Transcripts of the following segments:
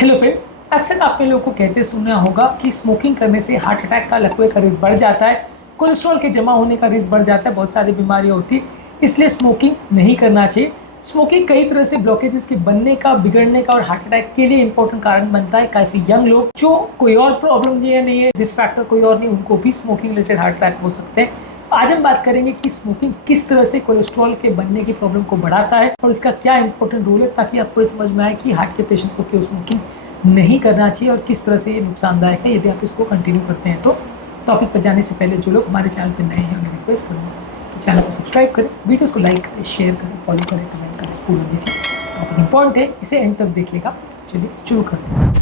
Hello friend, अक्सर आपने लोगों को कहते सुना होगा कि स्मोकिंग करने से हार्ट अटैक का लकवे का रिस्क बढ़ जाता है, कोलेस्ट्रॉल के जमा होने का रिस्क बढ़ जाता है, बहुत सारी बीमारियां होती है, इसलिए स्मोकिंग नहीं करना चाहिए। स्मोकिंग कई तरह से ब्लॉकेजेस के बनने का, बिगड़ने का और हार्ट अटैक के लिए इंपॉर्टेंट कारण बनता है। काफ़ी यंग लोग जो कोई और प्रॉब्लम नहीं है, रिस्क फैक्टर कोई और नहीं, उनको भी स्मोकिंग रिलेटेड हार्ट अटैक हो सकते हैं। आज हम बात करेंगे कि स्मोकिंग किस तरह से कोलेस्ट्रॉल के बनने की प्रॉब्लम को बढ़ाता है और इसका क्या इंपॉर्टेंट रोल है, ताकि आपको समझ में आए कि हार्ट के पेशेंट को क्यों स्मोकिंग नहीं करना चाहिए और किस तरह से ये नुकसानदायक है यदि आप इसको कंटिन्यू करते हैं। तो टॉपिक पर जाने से पहले जो लोग हमारे चैनल पर नए हैं उन्हें रिक्वेस्ट करूँगा कि चैनल को सब्सक्राइब करें, वीडियोस को लाइक करें, शेयर करें, फॉलो करें, कमेंट करें, पूरा देखें। टॉपिक इंपॉर्टेंट है, इसे एंड तक देखिएगा। चलिए शुरू करते हैं।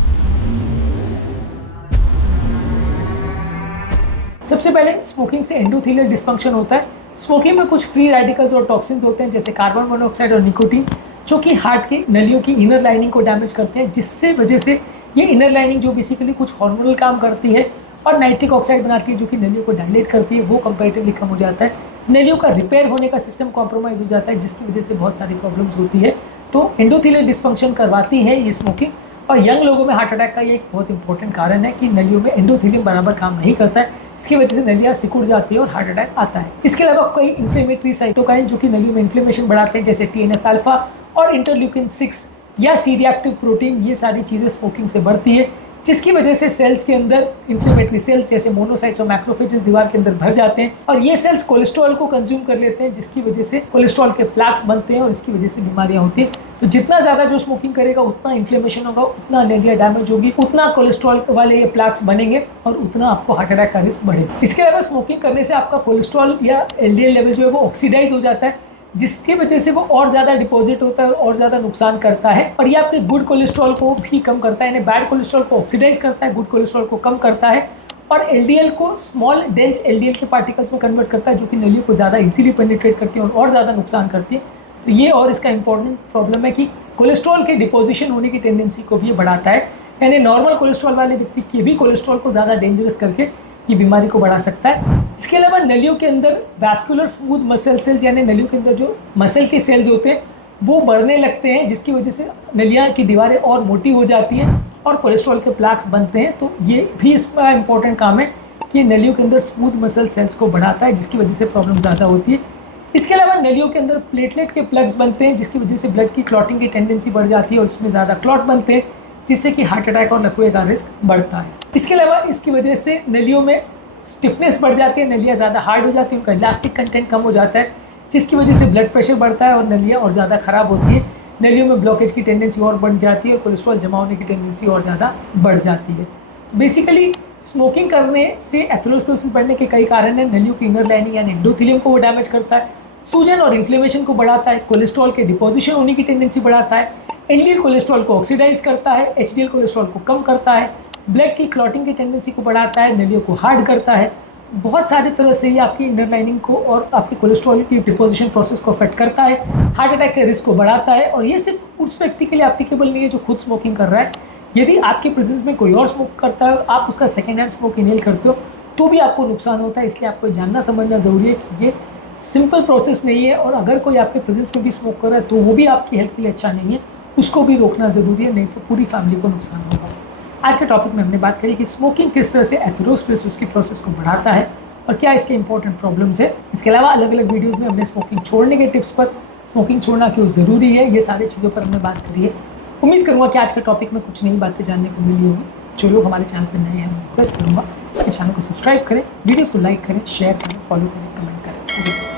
सबसे पहले स्मोकिंग से एंडोथेलियल डिस्फंक्शन होता है। स्मोकिंग में कुछ फ्री रेडिकल्स और टॉक्सिन्स होते हैं जैसे कार्बन मोनोऑक्साइड और निकोटीन, जो कि हार्ट की नलियों की इनर लाइनिंग को डैमेज करते हैं, जिससे वजह से ये इनर लाइनिंग जो बेसिकली कुछ हार्मोनल काम करती है और नाइट्रिक ऑक्साइड बनाती है जो कि नलियों को डायलेट करती है, वो कंपैरेटिवली कम हो जाता है। नलियों का रिपेयर होने का सिस्टम कॉम्प्रोमाइज़ हो जाता है, जिसकी वजह से बहुत सारी प्रॉब्लम्स होती है। तो एंडोथेलियल डिस्फंक्शन करवाती है ये स्मोकिंग। और यंग लोगों में हार्ट अटैक का ये एक बहुत इंपॉर्टेंट कारण है कि नलियों में एंडोथेलियम बराबर काम नहीं करता है, इसकी वजह से नलियाँ सिकुड़ जाती है और हार्ट अटैक आता है। इसके अलावा कई इन्फ्लेमेटरी साइटोकाइन जो कि नलियों में इन्फ्लेमेशन बढ़ाते हैं जैसे TNF अल्फा और इंटरल्यूकिन 6 या सी रिएक्टिव प्रोटीन, ये सारी चीज़ें स्मोकिंग से बढ़ती है, जिसकी वजह से सेल्स के अंदर इन्फ्लेमेटरी सेल्स जैसे मोनोसाइट्स और मैक्रोफेजेस दीवार के अंदर भर जाते हैं और ये सेल्स कोलेस्ट्रॉल को कंज्यूम कर लेते हैं, जिसकी वजह से कोलेस्ट्रॉल के प्लैक्स बनते हैं और इसकी वजह से बीमारियां होती हैं। तो जितना ज़्यादा जो स्मोकिंग करेगा उतना इन्फ्लेमेशन होगा, उतना नलियाँ डैमेज होगी, उतना कोलेस्ट्रॉल वाले ये प्लैक्स बनेंगे और उतना आपको हार्ट अटैक का रिस्क बढ़ेगा। इसके अलावा स्मोकिंग करने से आपका कोलेस्ट्रॉल या LDL लेवल जो है वो ऑक्सीडाइज हो जाता है, जिसकी वजह से वो और ज़्यादा डिपॉजिट होता है और ज़्यादा नुकसान करता है। और ये आपके गुड कोलेस्ट्रॉल को भी कम करता है, यानी बैड कोलेस्ट्रॉल को ऑक्सीडाइज करता है, गुड कोलेस्ट्रॉल को कम करता है और LDL को स्मॉल डेंस LDL के पार्टिकल्स में कन्वर्ट करता है, जो कि नलियों को ज़्यादा इजीली पेनिट्रेट करती है और ज़्यादा नुकसान करती है। तो ये और इसका इंपॉर्टेंट प्रॉब्लम है कि कोलेस्ट्रॉल के डिपोजिशन होने की टेंडेंसी को भी ये बढ़ाता है, यानी नॉर्मल कोलेस्ट्रॉल वाले व्यक्ति के भी कोलेस्ट्रॉल को ज़्यादा डेंजरस करके ये बीमारी को बढ़ा सकता है। इसके अलावा नलियों के अंदर वैस्कुलर स्मूथ मसल सेल्स, यानी नलियों के अंदर जो मसल के सेल्स होते हैं वो बढ़ने लगते हैं, जिसकी वजह से नलियाँ की दीवारें और मोटी हो जाती हैं और कोलेस्ट्रॉल के प्लैक्स बनते हैं। तो ये भी इसका इंपॉर्टेंट काम है कि नलियों के अंदर स्मूथ मसल सेल्स को बढ़ाता है, जिसकी वजह से प्रॉब्लम ज़्यादा होती है। इसके अलावा नलियों के अंदर प्लेटलेट के प्लग्स बनते हैं, जिसकी वजह से ब्लड की क्लॉटिंग की टेंडेंसी बढ़ जाती है और इसमें ज़्यादा क्लॉट बनते हैं, जिससे कि हार्ट अटैक और लकवे का रिस्क बढ़ता है। इसके अलावा इसकी वजह से नलियों में स्टिफनेस बढ़ जाती है, नलियाँ ज़्यादा हार्ड हो जाती है, उनका इलास्टिक कंटेंट कम हो जाता है, जिसकी वजह से ब्लड प्रेशर बढ़ता है और नलियाँ और ज़्यादा ख़राब होती है। नलियों में ब्लॉकेज की टेंडेंसी और बढ़ जाती है और कोलेस्ट्रॉल जमा होने की टेंडेंसी और ज़्यादा बढ़ जाती है। बेसिकली स्मोकिंग करने से एथेरोस्क्लेरोसिस बढ़ने के कई कारण हैं। नलियों की इनर लाइनिंग यानी एंडोथेलियम को वो डैमेज करता है, सूजन और इन्फ्लेमेशन को बढ़ाता है, कोलेस्ट्रॉल के डिपोजिशन होने की टेंडेंसी बढ़ाता है, LDL कोलेस्ट्रॉल को ऑक्सीडाइज करता है, HDL कोलेस्ट्रॉल को कम करता है, ब्लड की क्लॉटिंग की टेंडेंसी को बढ़ाता है, नलियों को हार्ड करता है। बहुत सारे तरह से ये आपकी इनर लाइनिंग को और आपकी कोलेस्ट्रॉल की डिपोजिशन प्रोसेस को अफेक्ट करता है, हार्ट अटैक के रिस्क को बढ़ाता है। और ये सिर्फ उस व्यक्ति के लिए एप्लीकेबल नहीं है जो खुद स्मोकिंग कर रहा है। यदि आपके प्रेजेंस में कोई और स्मोक करता है और आप उसका सेकेंड हैंड स्मोक इनहेल करते हो तो भी आपको नुकसान होता है। इसलिए आपको जानना समझना ज़रूरी है कि ये सिंपल प्रोसेस नहीं है और अगर कोई आपके प्रेजेंस में भी स्मोक कर रहा है तो वो भी आपकी हेल्थ के लिए अच्छा नहीं है, उसको भी रोकना ज़रूरी है, नहीं तो पूरी फैमिली को नुकसान होगा। आज के टॉपिक में हमने बात करी कि स्मोकिंग किस तरह से एथेरोस्क्लेरोसिस की प्रोसेस को बढ़ाता है और क्या इसके इंपॉर्टेंट प्रॉब्लम्स है। इसके अलावा अलग अलग वीडियोस में हमने स्मोकिंग छोड़ने के टिप्स पर, स्मोकिंग छोड़ना क्यों ज़रूरी है, ये सारी चीज़ों पर हमने बात करी है। उम्मीद करूँगा कि आज के टॉपिक में कुछ नई बातें जानने को मिली होगी। जो लोग हमारे चैनल पर नए हैं मैं रिक्वेस्ट करूँगा कि चैनल को सब्सक्राइब करें, वीडियोज़ को लाइक करें, शेयर करें, फॉलो करें, कमेंट करें।